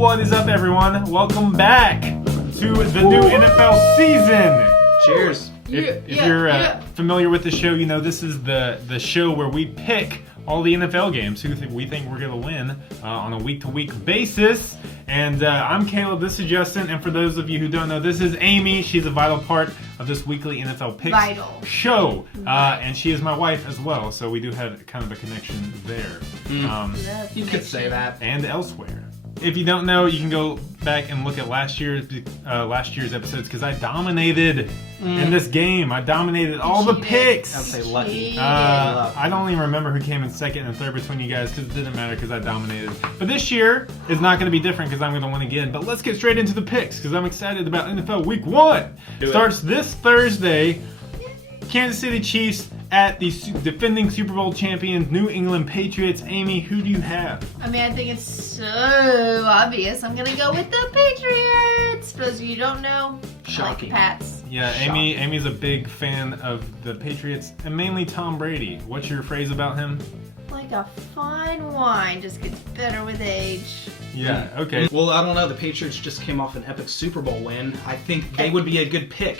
What is up, everyone? Welcome back to the new NFL season. Cheers. If you're familiar with the show, you know this is the show where we pick all the NFL games who we think we're going to win on a week-to-week basis. And I'm Caleb, this is Justin, and for those of you who don't know, this is Amy. She's a vital part of this weekly NFL Picks show. And she is my wife as well, so we do have kind of a connection there. You could say that. And elsewhere. If you don't know, you can go back and look at last year's episodes because I dominated in this game. I dominated all the picks. I'd say lucky. I don't even remember who came in second and third between you guys because it didn't matter because I dominated. But this year is not going to be different because I'm going to win again. But let's get straight into the picks because I'm excited about NFL Week 1. Starts this Thursday. Kansas City Chiefs at the defending Super Bowl champions, New England Patriots. Amy, who do you have? I mean, I think it's so obvious. I'm going to go with the Patriots. For those of you who don't know, Shocking. I like the Pats. Yeah, Amy's a big fan of the Patriots and mainly Tom Brady. What's your phrase about him? Like a fine wine, just gets better with age. Yeah, okay. Well, I don't know. The Patriots just came off an epic Super Bowl win. I think they would be a good pick.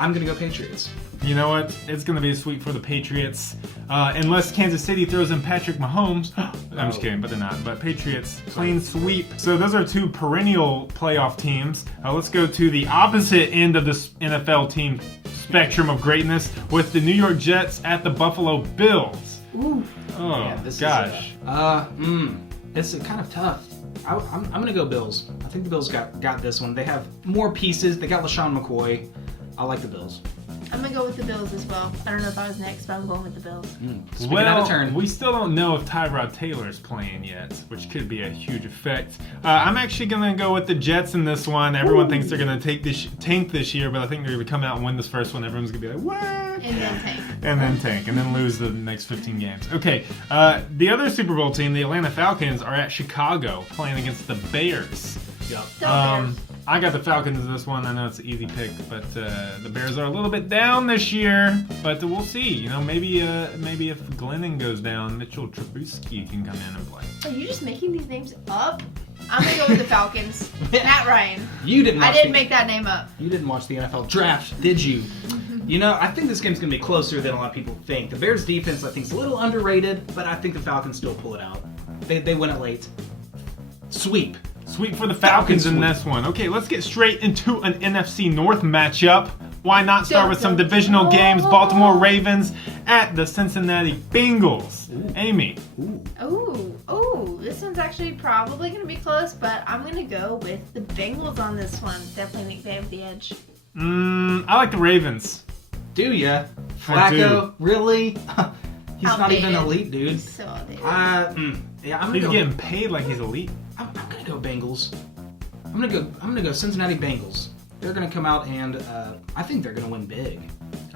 I'm going to go Patriots. You know what? It's going to be a sweep for the Patriots. Unless Kansas City throws in Patrick Mahomes. I'm just kidding, but they're not. But Patriots, clean sweep. So those are two perennial playoff teams. Let's go to the opposite end of this NFL team spectrum of greatness with the New York Jets at the Buffalo Bills. Ooh. Oh, Yeah, gosh. It's kind of tough. I'm going to go Bills. I think the Bills got this one. They have more pieces. They got LaShawn McCoy. I like the Bills. I'm going to go with the Bills as well. I don't know if I was next, but I'm going with the Bills. Speaking out of turn. We still don't know if Tyrod Taylor's playing yet, which could be a huge effect. I'm actually going to go with the Jets in this one. Everyone thinks they're going to tank this year, but I think they're going to come out and win this first one. Everyone's going to be like, what? And then tank. And then tank, and then lose the next 15 games. Okay, the other Super Bowl team, the Atlanta Falcons, are at Chicago playing against the Bears. Yep. Bears. I got the Falcons in this one. I know it's an easy pick, but the Bears are a little bit down this year. But we'll see. You know, maybe if Glennon goes down, Mitchell Trubisky can come in and play. Are you just making these names up? I'm going to go with the Falcons. Matt Ryan. You didn't. I didn't make that name up. You didn't watch the NFL draft, did you? You know, I think this game's going to be closer than a lot of people think. The Bears' defense, I think, is a little underrated, but I think the Falcons still pull it out. They win it late. Sweep. Sweep for the Falcons in this one. Okay, let's get straight into an NFC North matchup. Why not start with some divisional games? Baltimore Ravens at the Cincinnati Bengals. Ooh. Amy. Ooh, this one's actually probably going to be close, but I'm going to go with the Bengals on this one. Definitely think they have the edge. I like the Ravens. Do ya? Flacco? Really? He's not even elite, dude. He's so outdated. He's getting paid like he's elite. I'm gonna go Bengals. I'm gonna go Cincinnati Bengals. They're gonna come out and I think they're gonna win big.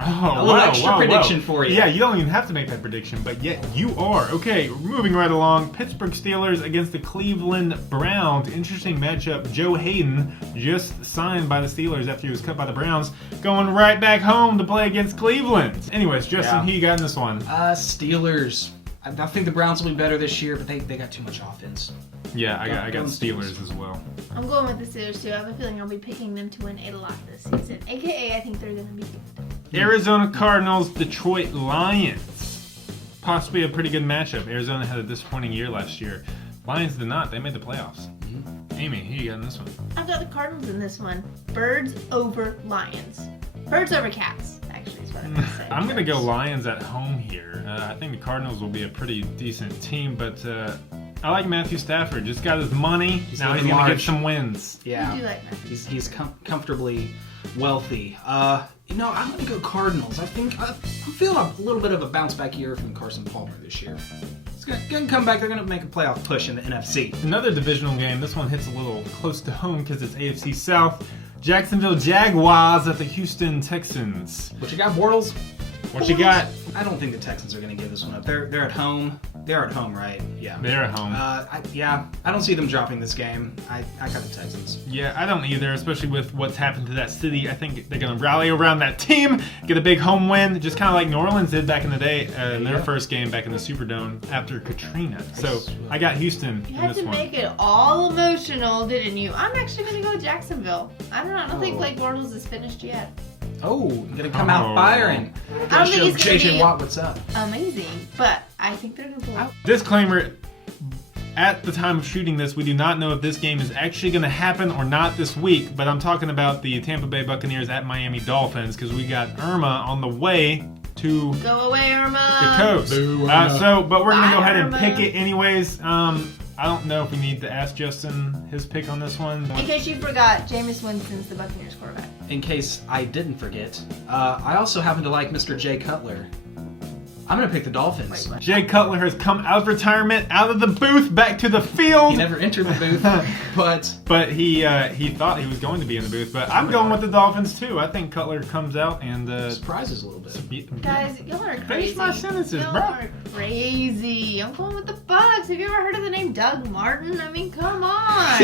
Oh, a little extra prediction for you. Yeah, you don't even have to make that prediction, but yet you are. Okay, moving right along. Pittsburgh Steelers against the Cleveland Browns. Interesting matchup. Joe Hayden just signed by the Steelers after he was cut by the Browns, going right back home to play against Cleveland. Anyways, Justin, who you got in this one? Steelers. I think the Browns will be better this year, but they got too much offense. Yeah, I got Steelers as well. I'm going with the Steelers too. I have a feeling I'll be picking them to win a lot this season. AKA, I think they're going to be good. Arizona Cardinals, Detroit Lions. Possibly a pretty good matchup. Arizona had a disappointing year last year. Lions did not. They made the playoffs. Amy, who you got in this one? I've got the Cardinals in this one. Birds over Lions. Birds over cats, actually, is what I'm going to say. I'm going to go Lions at home here. I think the Cardinals will be a pretty decent team, but I like Matthew Stafford. Just got his money. Now he's going to get some wins. Yeah. I do like Matthew. He's comfortably wealthy. I'm going to go Cardinals. I think I'm feeling a little bit of a bounce back year from Carson Palmer this year. It's going to come back. They're going to make a playoff push in the NFC. Another divisional game. This one hits a little close to home because it's AFC South. Jacksonville Jaguars at the Houston Texans. What you got, Bortles? What you got? I don't think the Texans are going to give this one up. They're at home. They're at home, right? Yeah. They're at home. I don't see them dropping this game. I got the Texans. Yeah, I don't either, especially with what's happened to that city. I think they're going to rally around that team, get a big home win, just kind of like New Orleans did back in the day in their first game back in the Superdome after Katrina. So I got Houston You in had this to one. make it all emotional, didn't you? I'm actually going to go with Jacksonville. I don't know. I don't think Blake Bortles is finished yet. Oh, gonna come out firing. I don't think Show he's gonna JJ be Watt what's up. amazing, but I think they're going to pull out. Disclaimer, at the time of shooting this, we do not know if this game is actually going to happen or not this week, but I'm talking about the Tampa Bay Buccaneers at Miami Dolphins because we got Irma on the way to Go away, Irma. the coast. Boo, Irma. But we're going to Bye, go ahead and Irma. pick it anyways. I don't know if we need to ask Justin his pick on this one. In case you forgot, Jameis Winston's the Buccaneers quarterback. In case I didn't forget, I also happen to like Mr. Jay Cutler. I'm gonna pick the Dolphins. Wait, what? Jay Cutler has come out of retirement, out of the booth, back to the field. He never entered the booth, But he thought he was going to be in the booth. But I'm going with the Dolphins too. I think Cutler comes out and surprises a little bit. Guys, y'all are crazy. Finish my sentences, y'all bro. are crazy. I'm going with the Bucks. Have you ever heard of the name Doug Martin? I mean, come on.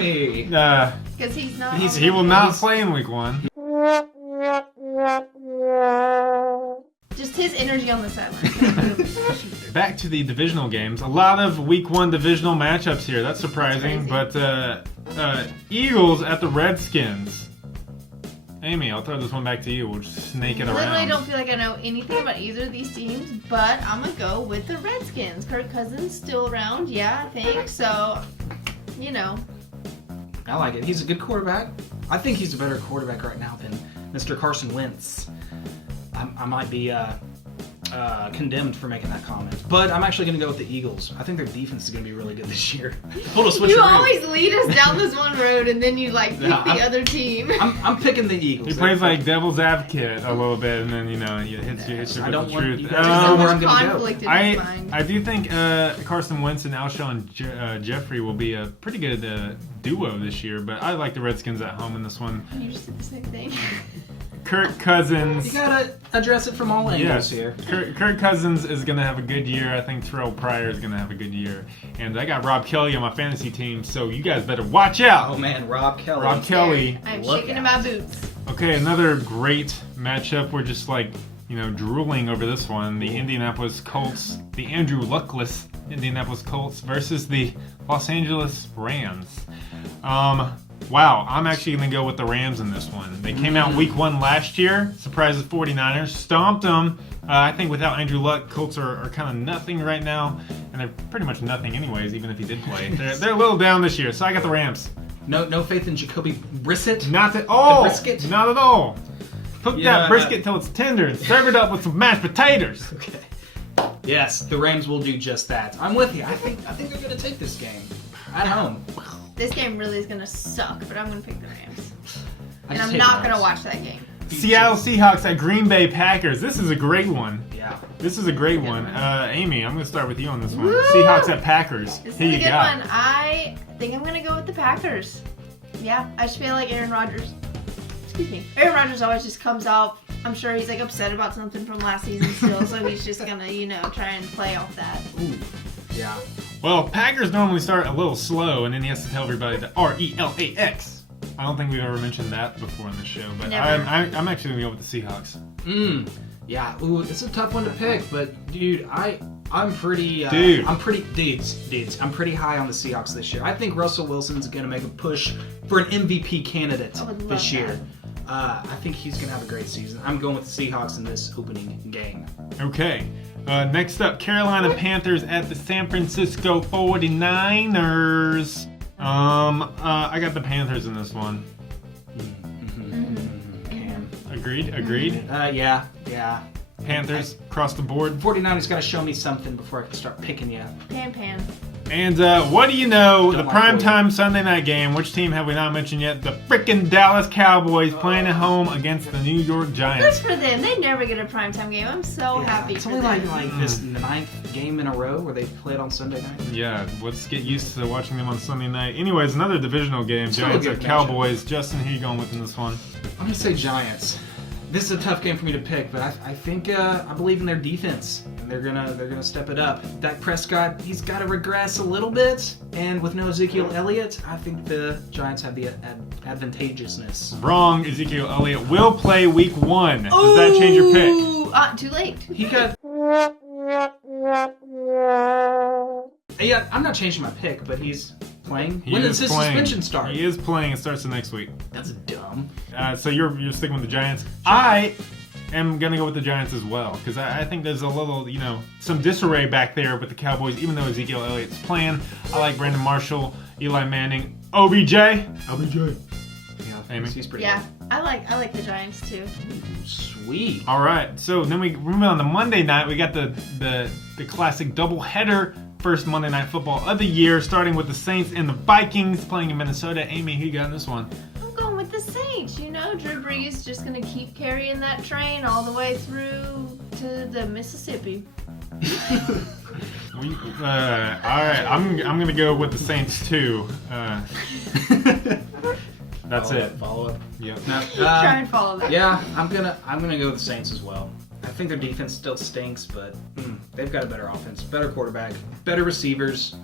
Amy. Because he's not. He will not play in week 1. Just his energy on the sideline. Back to the divisional games. A lot of week 1 divisional matchups here. That's surprising. That's But Eagles at the Redskins. Amy, I'll throw this one back to you. We'll just snake it Literally around. don't feel like I know anything about either of these teams, but I'm going to go with the Redskins. Kirk Cousins still around, yeah, I think. So, you know. I like it. He's a good quarterback. I think he's a better quarterback right now than Mr. Carson Wentz. I might be condemned for making that comment, but I'm actually going to go with the Eagles. I think their defense is going to be really good this year. Pull a switch. You always lead us down this one road and then you like pick No, the other team. I'm picking the Eagles. He plays like devil's advocate a little bit, and then you hits you I with don't the want truth. you guys to know where I'm There's gonna go. conflict in his mind. I do think Carson Wentz and Alshon Jeffrey will be a pretty good duo this year, but I like the Redskins at home in this one. You just did the same thing. Kirk Cousins. You gotta address it from all angles here. Kirk Cousins is going to have a good year. I think Terrell Pryor is going to have a good year. And I got Rob Kelly on my fantasy team, so you guys better watch out. Oh man, Rob Kelly. Rob Kelly. I'm Look shaking in out. my boots. Okay, another great matchup. We're just like, drooling over this one. The Indianapolis Colts, the Andrew Luckless Indianapolis Colts versus the Los Angeles Rams. Wow, I'm actually going to go with the Rams in this one. They came out week 1 last year, surprised the 49ers, stomped them. I think without Andrew Luck, Colts are kind of nothing right now, and they're pretty much nothing anyways, even if he did play. They're a little down this year, so I got the Rams. No faith in Jacoby Brissett. Not at all. The brisket? Not at all. Cook Yeah, that brisket till it's tender and serve it up with some mashed potatoes. Okay. Yes, the Rams will do just that. I'm with you. I think they're gonna take this game at home. This game really is going to suck, but I'm going to pick the Rams. I And just I'm hate not the going to Rams. watch that game. Seattle Seahawks at Green Bay Packers. This is a great one. Yeah. This is a great one. Amy, I'm going to start with you on this one. Woo! Seahawks at Packers. This Who is a you good got? one. I think I'm going to go with the Packers. Yeah, I just feel like Aaron Rodgers. Aaron Rodgers always just comes out. I'm sure he's like upset about something from last season still, so he's just going to, try and play off that. Ooh. Yeah. Well, Packers normally start a little slow, and then he has to tell everybody the RELAX. I don't think we've ever mentioned that before in the show, but Never. I'm actually going to go with the Seahawks. Yeah. Ooh, it's a tough one to pick, but dude, I'm pretty. Dude. I'm pretty dudes. I'm pretty high on the Seahawks this year. I think Russell Wilson's gonna make a push for an MVP candidate I would love this year. that. I think he's gonna have a great season. I'm going with the Seahawks in this opening game. Okay. Next up, Carolina Panthers at the San Francisco 49ers. I got the Panthers in this one. Agreed? Yeah. Panthers across the board. 49ers got to show me something before I can start picking you. Pan. And what do you know? Don't The like primetime Sunday night game. Which team have we not mentioned yet? The frickin' Dallas Cowboys playing at home against the New York Good Giants. for them. They never get a primetime game. I'm so happy It's for only them. like this 9th game in a row where they played on Sunday night. Yeah, let's get used to watching them on Sunday night. Anyways, another divisional game. Still a Giants good at matchup. Cowboys. Justin, who you going with in this one? I'm gonna say Giants. This is a tough game for me to pick, but I think I believe in their defense, and they're gonna step it up. Dak Prescott, he's got to regress a little bit, and with no Ezekiel Elliott, I think the Giants have the advantageousness. Wrong. Ezekiel Elliott will play week 1. Does that change your pick? Too late. He got. Yeah, I'm not changing my pick, but he's playing. When does his suspension start? He is playing. It starts the next week. That's dumb. So you're sticking with the Giants. I am gonna go with the Giants as well because I think there's a little, some disarray back there with the Cowboys. Even though Ezekiel Elliott's playing, I like Brandon Marshall, Eli Manning, OBJ. Yeah, Amy? he's pretty Yeah, I like the Giants too. good. Sweet. All right. So then we move on to Monday night. We got the classic doubleheader. First Monday Night Football of the year, starting with the Saints and the Vikings playing in Minnesota. Amy, who you got in this one? I'm going with the Saints. Drew Brees just gonna keep carrying that train all the way through to the Mississippi. All right. I'm gonna go with the Saints too. That's it. Follow up. Yep. Try and follow that. Yeah, I'm gonna go with the Saints as well. I think their defense still stinks, but they've got a better offense, better quarterback, better receivers.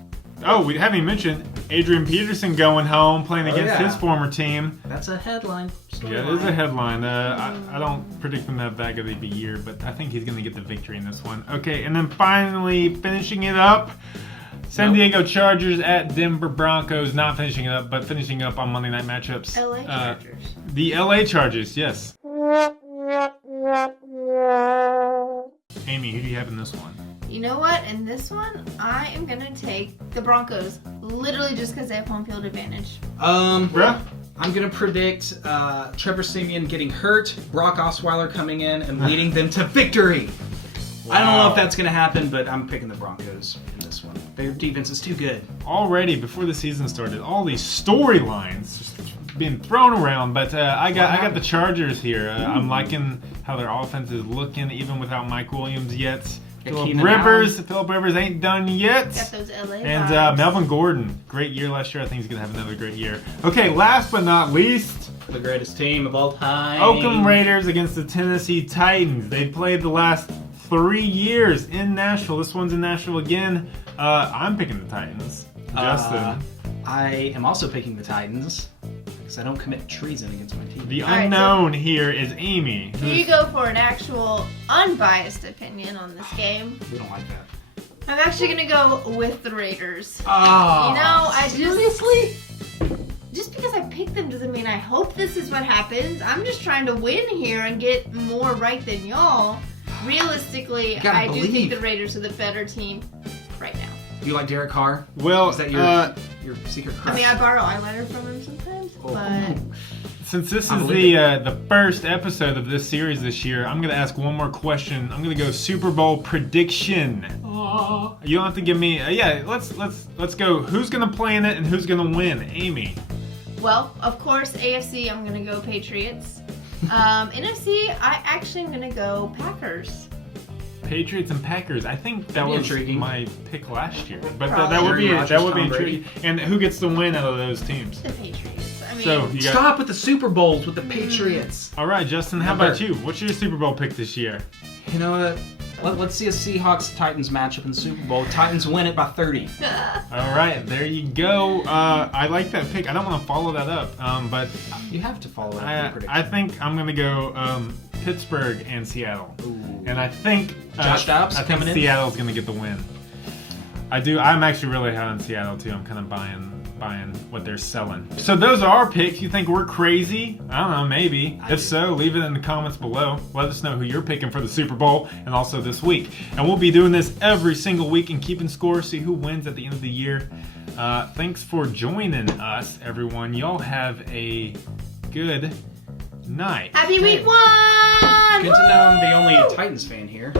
Oh, we haven't even mentioned Adrian Peterson going home, playing against his former team. That's a headline. Yeah, it is a headline. I don't predict them to have that good of a year, but I think he's going to get the victory in this one. Okay, and then finally finishing it up, San Diego Chargers at Denver Broncos. Not finishing it up, but finishing up on Monday night matchups. LA Chargers. The LA Chargers, yes. Amy, who do you have in this one? You know what? In this one, I am gonna take the Broncos, literally just because they have home field advantage. Bruh? I'm gonna predict Trevor Siemian getting hurt, Brock Osweiler coming in and leading them to victory. Wow. I don't know if that's gonna happen, but I'm picking the Broncos in this one. Their defense is too good. Already, before the season started, all these storylines just being thrown around, but I got the Chargers here. I'm liking how their offense is looking, even without Mike Williams yet. Philip Rivers ain't done yet. Got those LA And vibes. Melvin Gordon, great year last year. I think he's gonna have another great year. Okay, last but not least, The greatest team of all time. Oakland Raiders against the Tennessee Titans. They've played the last 3 years in Nashville. This one's in Nashville again. I'm picking the Titans. Justin. I am also picking the Titans because I don't commit treason against my team. The right, unknown here is Amy. Here you go for an actual unbiased opinion on this game. We don't like that. I'm actually gonna go with the Raiders. Oh, Seriously? Just because I picked them doesn't mean I hope this is what happens. I'm just trying to win here and get more right than y'all. Realistically, I do think the Raiders are the better team right now. Do you like Derek Carr? Well, Is that your secret crush? I mean, I borrow eyeliner from him sometimes, but since this is the first episode of this series this year, I'm gonna ask one more question. I'm gonna go Super Bowl prediction. You don't have to give me. Let's go. Who's gonna play in it and who's gonna win? Amy. well, of course, AFC, I'm gonna go Patriots. NFC, I actually am gonna go Packers. Patriots and Packers. I think that was intriguing. my pick last year, but Probably. that would be Aaron Rodgers, Tom intriguing. And who gets the win out of those teams? The Patriots. I mean, So you got. Stop with the Super Bowls with the Patriots. All right, Justin. How about you? What's your Super Bowl pick this year? You know what? Let's see a Seahawks-Titans matchup in the Super Bowl. Titans win it by 30. All right, there you go. I like that pick. I don't want to follow that up, but You have to follow that prediction. I think I'm gonna go Pittsburgh and Seattle, and I think Josh Dobbs I think coming in? Seattle's gonna get the win. I do. I'm actually really high on Seattle too. I'm kind of buying what they're selling. So those are our picks. You think we're crazy? I don't know, maybe. If so, leave it in the comments below. Let us know who you're picking for the Super Bowl and also this week. And we'll be doing this every single week and keeping score, see who wins at the end of the year. Thanks for joining us, everyone. Y'all have a good night. Happy week 1! Good to know I'm the only Titans fan here.